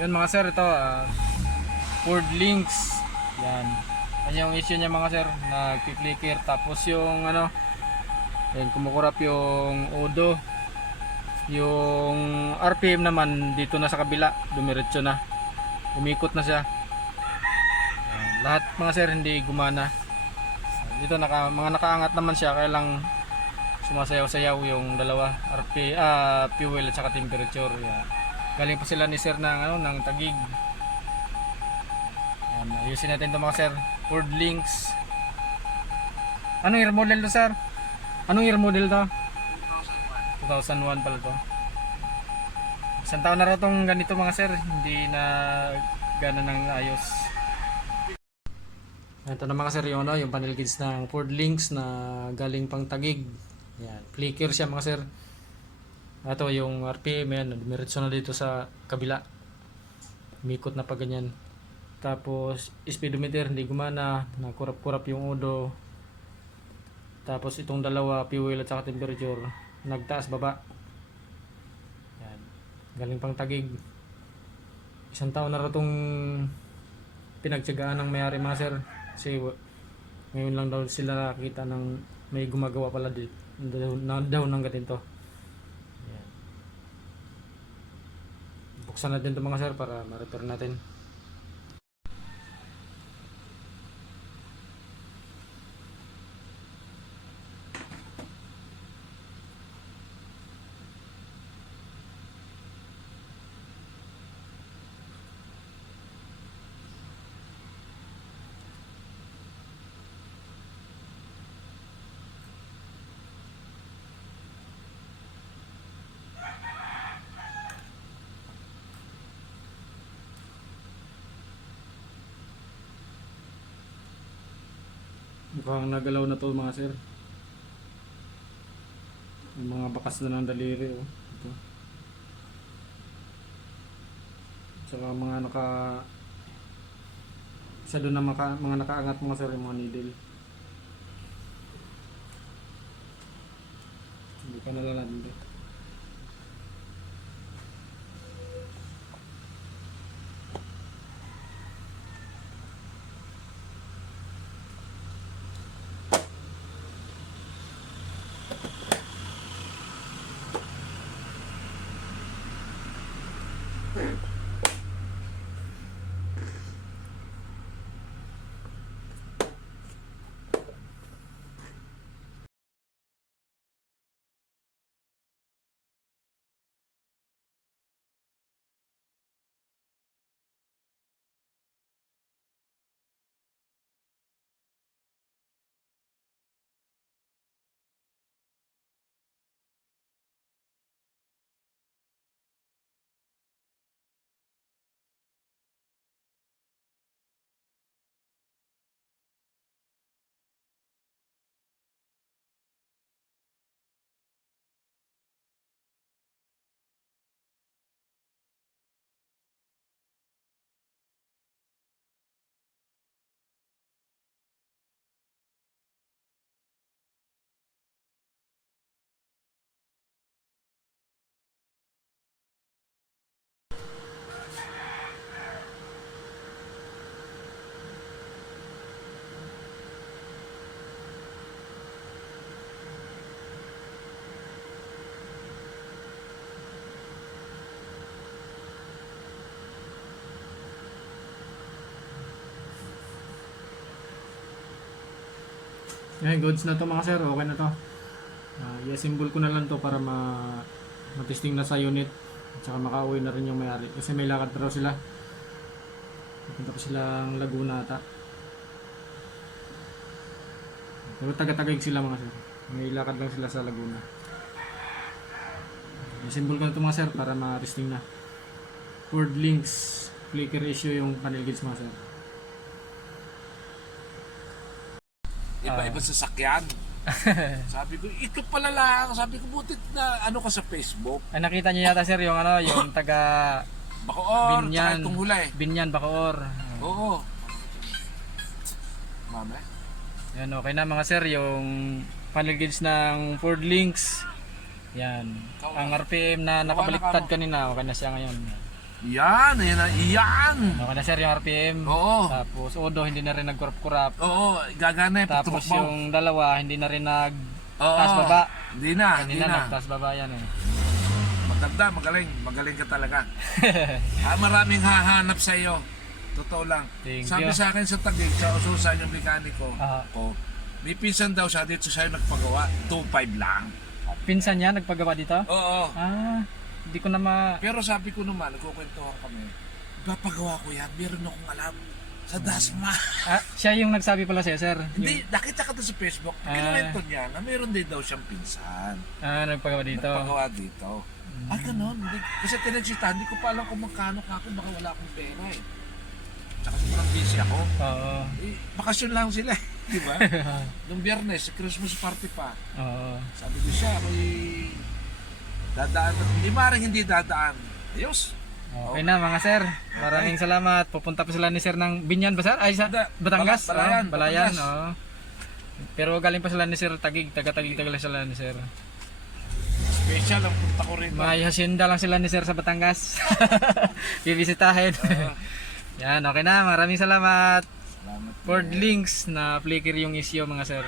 Yun mga sir, ito Ford Links. Yan. Yan yung issue niya mga sir, nag-flicker. Tapos yung ano, yan, kumukurap yung odo. Yung RPM naman dito na sa kabila, dumiretso na. Umikot na siya. Yan. Lahat mga sir hindi gumana. Dito mga nakaangat naman siya, kaya lang sumasayaw-sayaw yung dalawa, fuel at saka temperature. Yan. Galing pa sila ni sir ng Taguig. Yan, ayusin natin ito mga sir. Ford Links. Anong year model to sir? Anong year model to? 2001 pala to. Isang taon na raw tong ganito mga sir, hindi na gana ng ayos. Ito na mga sir yung, yung panel gauge ng Ford Links na galing pang Taguig. Yan, flicker siya mga sir. Ito yung RPM yan, dumiretso na dito sa kabila. Mikot na pa ganyan. Tapos speedometer hindi gumana, nakurap-kurap yung odo. Tapos itong dalawa, fuel at saka temperature, nagtaas baba. Yan. Galing pang Taguig. Isang taon na rin itong pinagtyagaan ng may-ari mga sir. Kasi ngayon lang daw sila nakakita ng may gumagawa pala dito daw ng ganito. Yan. Buksan natin ito mga sir para ma-repair natin. Mukhang nagalaw na to mga sir. Yung mga bakas na ng daliri oh. Ito. Saka mga isa doon na mga nakaangat mga sir, yung mga needle. Hindi pa nalalandi. Ngayon, goods na to mga sir, okay na to. I-assemble ko na lang to para matesting na sa unit at saka makauwi na rin yung may-ari kasi may lakad pa raw sila. Pupunta pa silang Laguna ata. Pero taga-Taguig sila mga sir, may lakad lang sila sa Laguna. I-assemble ko na to mga sir para ma-testing na. Ford Links, flicker issue yung panel gauge mga sir. Iba-iba sasakyan. Sabi ko, ito pala lang. Sabi ko, butit na ano ka sa Facebook. Ay, nakita niyo yata sir yung yung taga Bacoor, Binyan, tsaka itong huli. Binyan, Bacoor. Oo. Mame? Yan, okay na mga sir, yung panel gauge ng Ford Links. Yan. Ang RPM na nakabaliktad kanina, okay na siya ngayon. Yan, yan. Okay na sir yung RPM. Oo. Tapos Odo hindi na rin nagkurap-kurap. Oo, gagana yung Tapos pagtumakbaw. yung dalawa hindi na rin nag Oo. taas baba. Hindi na, hindi Kanina na. nagtaas baba yan eh. Maganda, magaling ka talaga. Maraming hahanap sa iyo. Totoo lang. Thank Sabi you. sa akin sa Taguig, sa ususan yung mekaniko Ah. ko, may pinsan daw siya dito siya nagpagawa, 2.5 lang. Pinsan niya nagpagawa dito? Oo. Ah, hindi ko na Pero sabi ko naman, nagkukwentuhan kami, papagawa ko yan, meron akong alam sa Dasma. siya yung nagsabi pala sa'yo sir. Hindi, nakita ka to sa Facebook. Kinuwento niya na meron din daw siyang pinsan. Nagpagawa dito. Nagpagawa dito. Ganun. Kasi tinagsita, hindi ko pa alam kung magkano ka ako, baka wala akong pera eh. Tsaka sobrang busy ako. Oo. Bakasyon lang sila eh. Di ba? Nung Biyernes, Christmas party pa. Oo. Sabi ko siya, may dadaan. Hindi maaaring hindi dadaan. Ayos. Okay na mga sir. Maraming salamat. Pupunta pa sila ni sir ng Binyan ba sir? Ay sa Hindi. Batangas. Balayan, Balayan. Batangas. Oo. Pero galing pa sila ni sir Tagig. Taga-Tagig talaga sila ni sir. Special ang punta ko rin. May hacienda lang sila ni sir sa Batangas. Bibisitahin. Yan, okay na. Maraming salamat. Salamat. Ford links na flicker yung issue mga sir.